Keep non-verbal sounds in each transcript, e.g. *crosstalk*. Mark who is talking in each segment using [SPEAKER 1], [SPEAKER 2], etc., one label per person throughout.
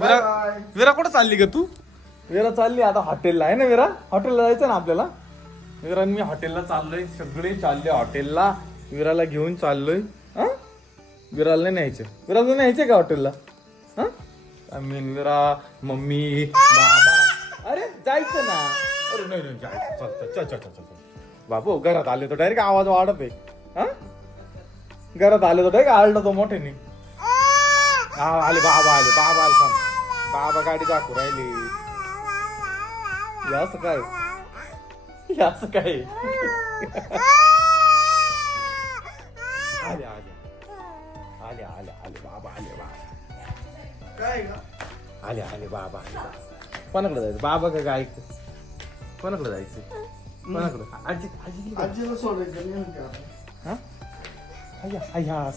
[SPEAKER 1] विरा. विरा कुठं चालली ग तू? विरा चालली आता हॉटेलला. आहे ना विरा? हॉटेलला जायचं ना आपल्याला? विरा मी हॉटेलला चाललोय. सगळे चालले हॉटेलला. विराला घेऊन चाललोय. हा? विराला नाही न्यायचं. विराला न्यायचं का हॉटेलला? हा? आय मीन विरा मम्मी बाबा. अरे जायचं ना. अरे नाही नाही जायचं. चल चल चल चल बाबू घरात आले तर डायरेक्ट आवाज वाढत आहे. हा? घरात आले तर डायरेक्ट तो मोठ्याने. आले बाबा आले बाबा आले थांब. बाबा गाडी दाखवू राहिली. असं काय? असं काय? आले आले आले आले आले बाबा आले बाबा.
[SPEAKER 2] काय
[SPEAKER 1] आले आले बाबा आले. कोणाकडे जायचं? बाबा का गाय? कोणाकडे जायचं? कोणाकडे? आजी आजी?
[SPEAKER 2] आजीला सोडायचं?
[SPEAKER 1] हा?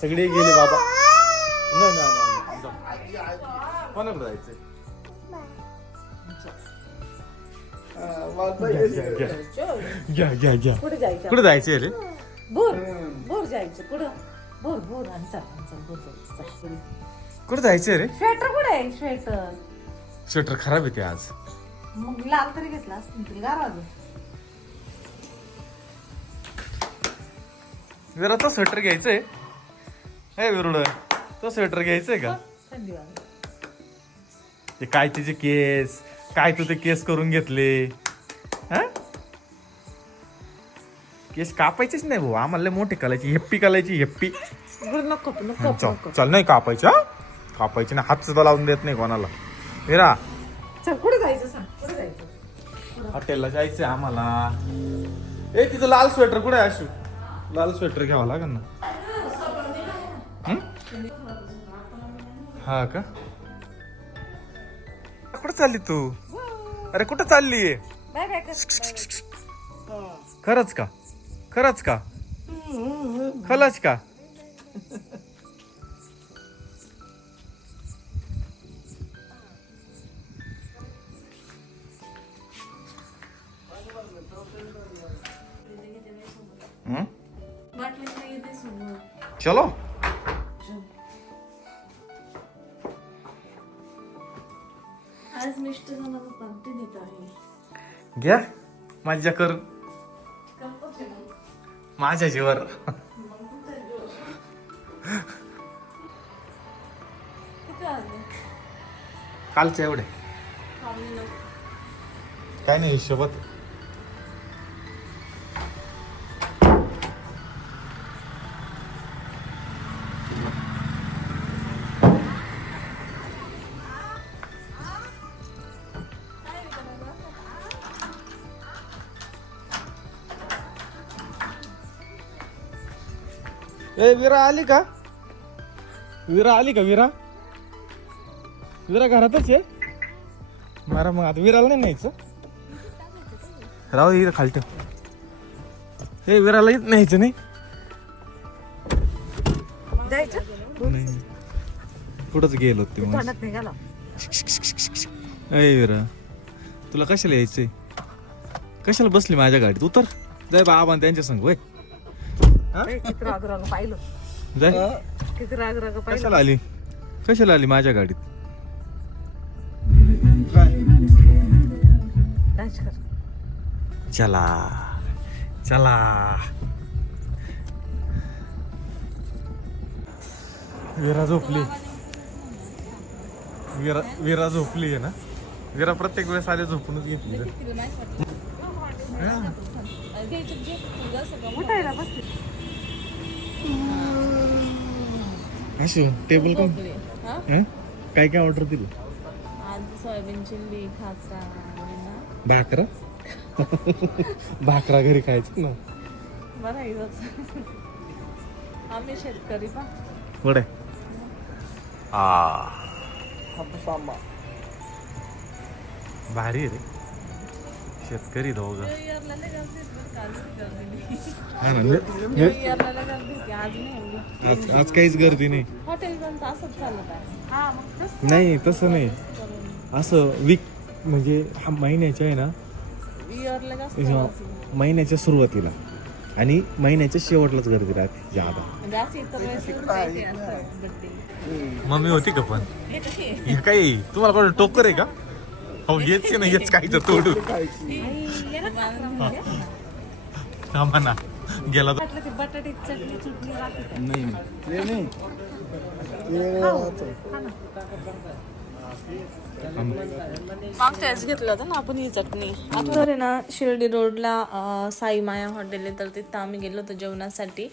[SPEAKER 1] सगळे गेले बाबा. नाही नाही, कोणाकडे जायचं.
[SPEAKER 2] हा, मला यायचं.
[SPEAKER 1] घ्या. घ्या घ्या
[SPEAKER 3] कुठे जायचं?
[SPEAKER 1] कुठे जायचे रे
[SPEAKER 3] बोर बोर जायचं. कुठं? बोर बोर आणि चल आणि चल बोर जायचं.
[SPEAKER 1] कुठे जायचंय रे
[SPEAKER 3] स्वेटर कुठे आहे? स्वेटर
[SPEAKER 1] स्वेटर खराब येते आज.
[SPEAKER 3] मग लाल तरी घेतला असतील तुला गार
[SPEAKER 1] विरा तो स्वेटर घ्यायचंय. हे विरुड तो स्वेटर घ्यायचंय का?
[SPEAKER 3] थंडी
[SPEAKER 1] ते काय तुझे केस काय तू ते केस करून घेतले? हा? केस कापायचेच नाही भाऊ आम्हाला लय मोठे करायची हेप्पी करायची हेप्पी.
[SPEAKER 3] बरं नको नको
[SPEAKER 1] चल
[SPEAKER 3] नको
[SPEAKER 1] चल नाही कापायची हा? कापायची ना हात सुद्धा लावून देत नाही कोणाला. विरा
[SPEAKER 3] चल कुठे जायचं सांग कुठे जायचं?
[SPEAKER 1] हॉटेलला जायचंय आम्हाला. ए तिथं लाल स्वेटर कुठे आहे अशू लाल स्वेटर घ्यावं लागेल ना. हं? हा का? कुठं चालली तू? अरे कुठं चालली? खरंच का? खरंच का? खलच का? चलो.
[SPEAKER 4] आज पार्टी देत आहे.
[SPEAKER 1] घ्या. मज्जा कर. माझ्या जीवर
[SPEAKER 4] कुठे आले?
[SPEAKER 1] कालच्या एवढे. काय नाही हिशोबत. ए विरा आली का? विरा आली का विरा? विरा घरातच आहे? मारा मग आता विराला नाही न्यायचं? राहू दे इथं खाली ठेव हे विराला इथं न्यायचं नाही. कुठंच गेलो ते मग अय विरा तुला कशाला यायचंय? कशाला बसली माझ्या गाडीत? उतर. जाय बाबा आणि त्यांच्या संग वय
[SPEAKER 3] किती राग राग पाहिलं.
[SPEAKER 1] जाय.
[SPEAKER 3] किती राग राग पाहिलं.
[SPEAKER 1] कशाला आली? कशाला आली माझ्या गाडीत?
[SPEAKER 3] डान्स कर.
[SPEAKER 1] चला. चला. विरा झोपली. विरा विरा झोपली आहे ना? विरा प्रत्येक वेळेस आले झोपूनच घेतली.
[SPEAKER 3] उठायला
[SPEAKER 1] अशी टेबल कोण? हं? काय काय ऑर्डर दिली?
[SPEAKER 4] आज सोयाबीन चिल्ली खाचा
[SPEAKER 1] भाकरा? *laughs* भाकरा घरी खायचं ना.
[SPEAKER 4] बरं आहे. आम्ही शेतकरी पा.
[SPEAKER 1] पुढे आ. भारी आहे रे. शेतकरी दोघं. हा ना, ने-
[SPEAKER 4] आज
[SPEAKER 1] आज काहीच गर्दी नाही
[SPEAKER 4] हॉटेल पण असंच चालत आहे
[SPEAKER 3] हा मग तस
[SPEAKER 1] नाही तसं नाही असं वीक म्हणजे हा महिन्याच्या आहे ना
[SPEAKER 4] इयरला जास्त
[SPEAKER 1] ह्या
[SPEAKER 4] गर्दी.
[SPEAKER 1] महिन्याच्या सुरुवातीला आणि महिन्याच्या शेवटलाच गर्दी राहते जादा
[SPEAKER 4] म्हणजे असं इतर वेळेस काही असतं birthday.
[SPEAKER 1] मम्मी होती का पण
[SPEAKER 4] हे कशी आहे?
[SPEAKER 1] हे काय तुम्हाला कोण टोकर आहे का हो हेच आहे ना हेच काय तोडू. *laughs* थांबा ना गेला तर
[SPEAKER 3] बटाटे चटणी चुटणी
[SPEAKER 1] नाही
[SPEAKER 2] ते
[SPEAKER 4] घेतलं होतं ना आपण ही चटणी. तर आहे ना शिर्डी रोडला साई माया हॉटेल आहे तर तिथं आम्ही गेलो होतो जेवणासाठी.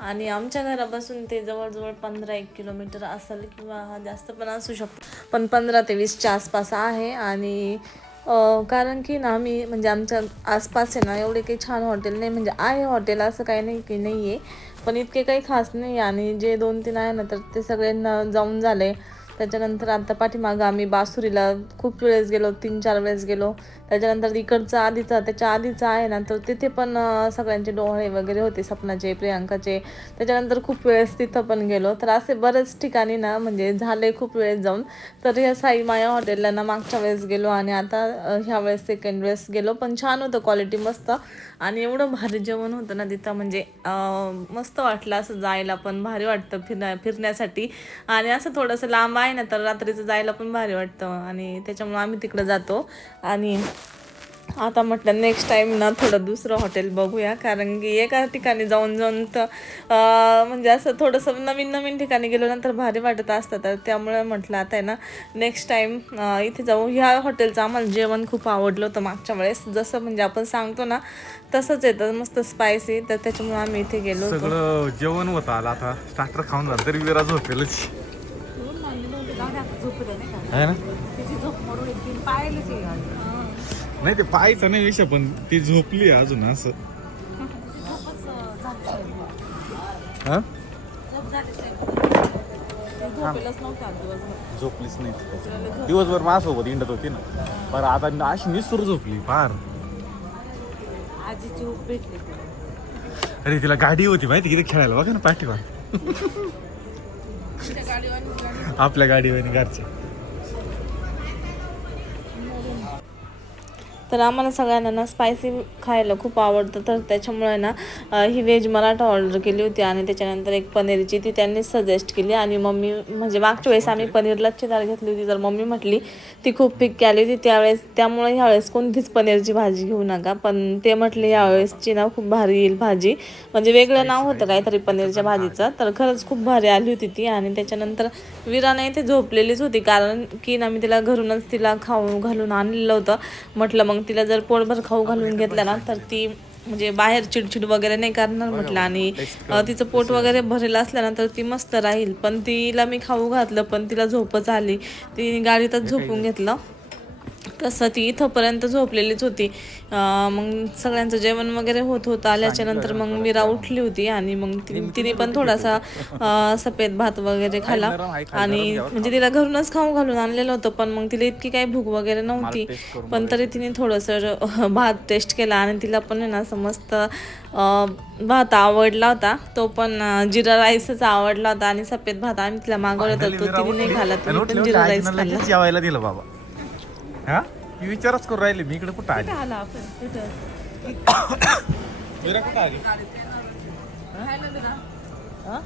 [SPEAKER 4] आणि आमच्या घरापासून ते जवळजवळ पंधरा एक किलोमीटर असेल किंवा जास्त पण असू शकतो. पण पंधरा ते वीसच्या आसपास आहे आणि कारण की ना आम्ही म्हणजे आमच्या आसपास आहे ना एवढे काही छान हॉटेल नाही. म्हणजे आहे हॉटेल असं काही नाही की नाही आहे पण इतके काही खास नाही आणि जे दोन तीन आहे ना तर ते सगळ्यांना जाऊन झाले त्याच्यानंतर आता पाठीमागं आम्ही बासुरीला खूप वेळेस गेलो तीन चार वेळेस गेलो. त्याच्यानंतर इकडचं आधीचा त्याच्या आधीचा आहे ना तर तिथे पण सगळ्यांचे डोळे वगैरे होते सपनाचे प्रियांकाचे. त्याच्यानंतर खूप वेळेस तिथं पण गेलो. तर असे बरेच ठिकाणी ना म्हणजे झाले खूप वेळेस जाऊन. तर या साई माया हॉटेलला ना मागच्या वेळेस गेलो आणि आता ह्या वेळेस सेकंड वेळेस गेलो. पण छान होतं क्वालिटी मस्त. आणि एवढं भारी जेवण होतं ना तिथं म्हणजे मस्त वाटलं असं जायला पण भारी वाटतं फिरण्या फिरण्यासाठी. आणि असं थोडंसं लांब आहे ना तर रात्रीचं जायला पण भारी वाटतं आणि त्याच्यामुळं आम्ही तिकडं जातो. आणि आता म्हटलं नेक्स्ट टाईम ना थोडं दुसरं हॉटेल बघूया कारण की एका ठिकाणी जाऊन जाऊन तर म्हणजे असं थोडंसं नवीन नवीन ठिकाणी गेलो नंतर भारी वाटत असतं. तर त्यामुळे म्हटलं आता आहे ना नेक्स्ट टाईम इथे जाऊ. ह्या हॉटेलचं आम्हाला जेवण खूप आवडलं होतं मागच्या वेळेस. जसं म्हणजे आपण सांगतो ना तसंच येतं मस्त स्पायसी तर त्याच्यामुळे आम्ही इथे गेलो
[SPEAKER 1] सगळं जेवण होतं आलं आता. स्टार्टर खाऊन झालं तरी विराज
[SPEAKER 3] हॉटेलच
[SPEAKER 1] आहे ना नाही ते पाहायचं नाही विषय पण ती झोपली अजून असं. हा?
[SPEAKER 4] झोपेलच
[SPEAKER 1] नाही ती. दिवसभर माझ्यासोबत इंडत होती ना. पर आता अशी निसूर झोपली फार.
[SPEAKER 3] आजीची भेटली
[SPEAKER 1] अरे तिला गाडी होती माहिती किती खेळायला बघा ना पाठीवर आपल्या गाडीवर घरचे
[SPEAKER 4] तर आम्हाला सगळ्यांना ना स्पायसी खायला खूप आवडतं. तर त्याच्यामुळे ना ही व्हेज मराठा ऑर्डर केली होती आणि त्याच्यानंतर एक पनीरची ती त्यांनी सजेस्ट केली आणि मम्मी म्हणजे मागच्या वेळेस आम्ही पनीर लच्छी दाल घेतली होती. तर मम्मी म्हटली ती खूप पिक आली होती त्यावेळेस त्यामुळे ह्यावेळेस कोणतीच पनीरची भाजी घेऊ नका. पण ते म्हटले यावेळेसची ना खूप भारी येईल भाजी. म्हणजे वेगळं नाव होतं काहीतरी पनीरच्या भाजीचं. तर खरंच खूप भारी आली होती ती आणि त्याच्यानंतर विराने इथे झोपलेलीच होती. कारण की ना मी तिला घरूनच तिला खाऊ घालून आणलेलं होतं. म्हटलं मग तिला जर पोटभर खाऊ घालून घेतलं ना तर ती म्हणजे बाहेर चिडचिड वगैरे नाही करणार म्हटलं आणि तिचं पोट वगैरे भरेलं असल्यानंतर ती मस्त राहील. पण तिला मी खाऊ घातलं पण तिला झोपच आली. ती गाडीतच झोपून घेतलं. तसं ती इथंपर्यंत झोपलेलीच होती. मग सगळ्यांचं जेवण वगैरे होत होतं. आल्याच्यानंतर मग मीरा उठली होती आणि मग तिने पण थोडासा सफेद भात वगैरे खाला. आणि म्हणजे तिला घरूनच खाऊ घालून आणलेलं होतं पण मग तिला इतकी काही भूक वगैरे नव्हती. पण तरी तिने थोडंसं भात टेस्ट केला आणि तिला पण ना असं मस्त अं, भात आवडला होता. तो पण जिरा राईसच आवडला होता आणि सफेद भात आम्ही तिला मागवला होता. तो तिने नाही खाला तिने पण जिरा राईस खाल्ला.
[SPEAKER 1] जेवायला दिलं बाबा. हा? ती विचारच करू राहिली मी इकडे कुठं आली?
[SPEAKER 4] आला आपण? कुठं
[SPEAKER 1] मीरा कुठं आली?
[SPEAKER 3] हा?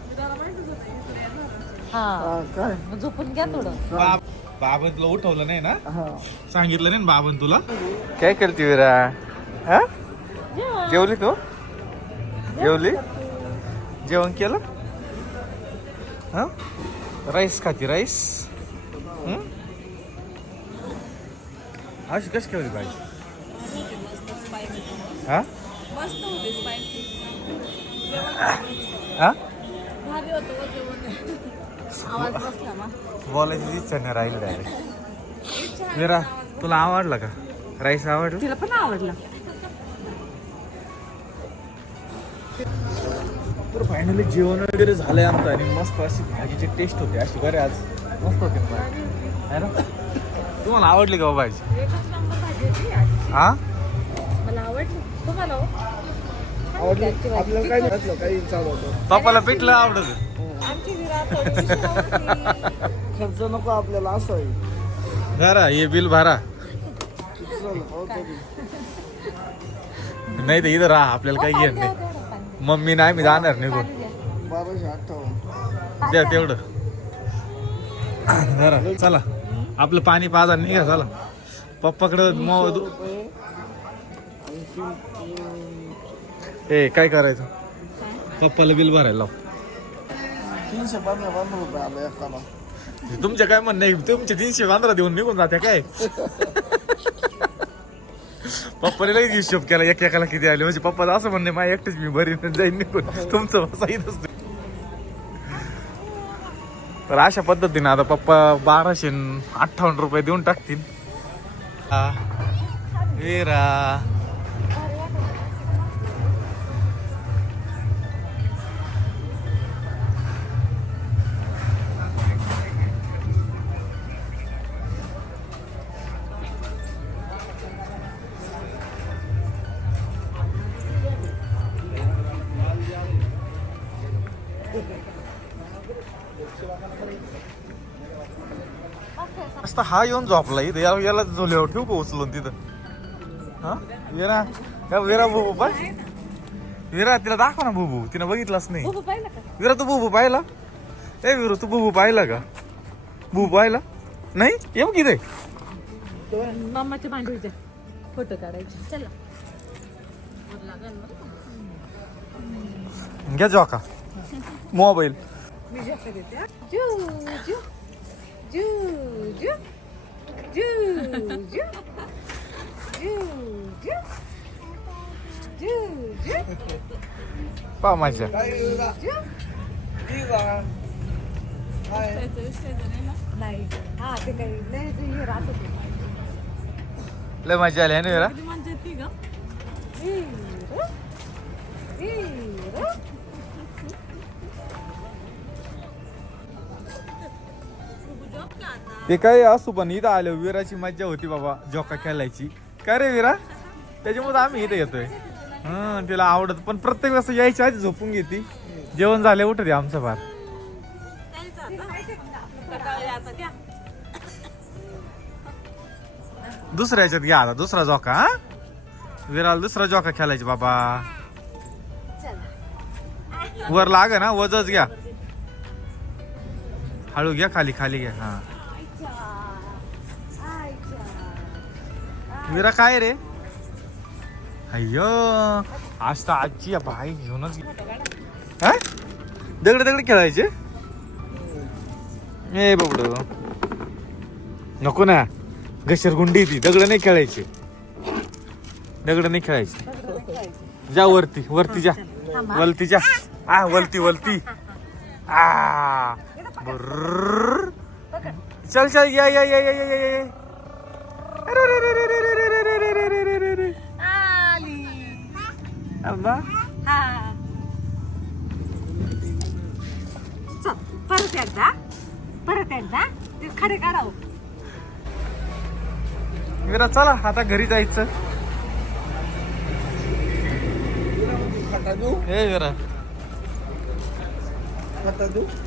[SPEAKER 2] हा, काय?
[SPEAKER 3] मग झोपून घ्या थोडं.
[SPEAKER 1] बाब बाबन तुला उठवलं नाही ना?
[SPEAKER 2] हा.
[SPEAKER 1] सांगितलं नाही ना बाबन तुला? काय केलं विरा? हा? जेवली तू? जेवली? जेवण केलं? हा? राईस खाती राईस? हं? अशी कशी केली पाहिजे हा
[SPEAKER 4] मस्त होते स्पायसी
[SPEAKER 1] हा बोलायची इच्छा नाही राहिली डायरेक्ट विरा तुला आवडला का? राईस आवडला?
[SPEAKER 3] तिला पण आवडला.
[SPEAKER 1] तर फायनली जेवण वगैरे झालंय आमचं आणि मस्त अशी भाजीची टेस्ट होते. अशी बरे आज. मस्त होते. है ना? तुम्हाला आवडली का हो
[SPEAKER 3] बाबा
[SPEAKER 4] हा?
[SPEAKER 1] पप्पाला पिठलं आवडत.
[SPEAKER 2] खर्च नको आपल्याला असं
[SPEAKER 1] भरा हे बिल भरा. नाही तर इथं राहा आपल्याला काही घेत नाही. मम्मी नाही मी जाणार निघून.
[SPEAKER 2] बाराशे
[SPEAKER 1] द्या तेवढं. चला. आपलं पाणी पाजा निघा चला. पप्पाकडं मो दु-
[SPEAKER 2] रुपये. आणखी तीन
[SPEAKER 1] ए काय करायचं? पप्पाला बिल भरायला लाव.
[SPEAKER 2] तीनशे पंधरा पंधरा रुपये आलं एकाला
[SPEAKER 1] तुमच्या काय म्हणणं आहे? तुमचे तीनशे पंधरा देऊन निघून जाते काय? पप्पाने लगेच हिशोब केला एक एकाला किती आले? म्हणजे पप्पाला असं म्हणणे माझ्या एकटेच मी भरीन जाईन निघून. तुमचं नाही तर अशा पद्धतीने आता पप्पा बाराशे न अठ्ठावन्न रुपये देऊन टाकतील हा. वीरा मस्त हा येऊन झोपला इथं. याला झोल्यावर ठेवू का उचलून तिथं? हा? विरा का विरा बुबू पाय. विरा तिला दाखव ना बुबू. तिनं बघितलाच नाही.
[SPEAKER 3] का?
[SPEAKER 1] विरा तू बुबू पाहिला? ए विरू तू बुबू पाहिला का? बुबू पाहिला? नाही? येऊ की ते
[SPEAKER 3] मामाच्या भांडीचे फोटो काढायचे. चला.
[SPEAKER 1] घ्या जॉका मोबाईल.
[SPEAKER 3] मी जास्त देते हा. जू जू. जू जू. जू जू. जू जू.
[SPEAKER 1] पा माझ्या.
[SPEAKER 3] नाही. हा ते काही नाही ते हे राहत होते.
[SPEAKER 1] लय मजा आली आहे ना विरा ते काय असू पण इथं आलं विराची मज्जा होती बाबा जोका खेळायची. काय रे विरा? त्याच्यामुळे आम्ही इथं येतोय. हा तिला आवडत पण प्रत्येक वेळेस यायच्या आधी झोपून घेते. जेवण झाले उठते आमचं फार. दुसऱ्या याच्यात घ्या आता दुसरा जोका हा? विराला दुसरा जोका खेळायची बाबा. वर लाग ना वजच घ्या. हळू घ्या खाली खाली घ्या. हा. विरा काय रे? अय्यो आज तर आजची बाई घेऊनच हा? दगड दगड खेळायचे? ए बाबड. नको ना. घसरगुंडी ती. दगड नाही खेळायचे. दगड नाही खेळायचे. जा वरती. वरती जा. वलती जा. आ वलती वलती. आ. चल चल या या या या या या या. अरे, अरे, अरे, अरे, अरे, अरे, अरे, अरे, अरे, अरे, अरे, अरे. अब्बा.
[SPEAKER 3] हा. चल परत एकदा. परत एकदा. ते खडे काढावं.
[SPEAKER 1] विरा चला आता घरी जायचं. ए विरा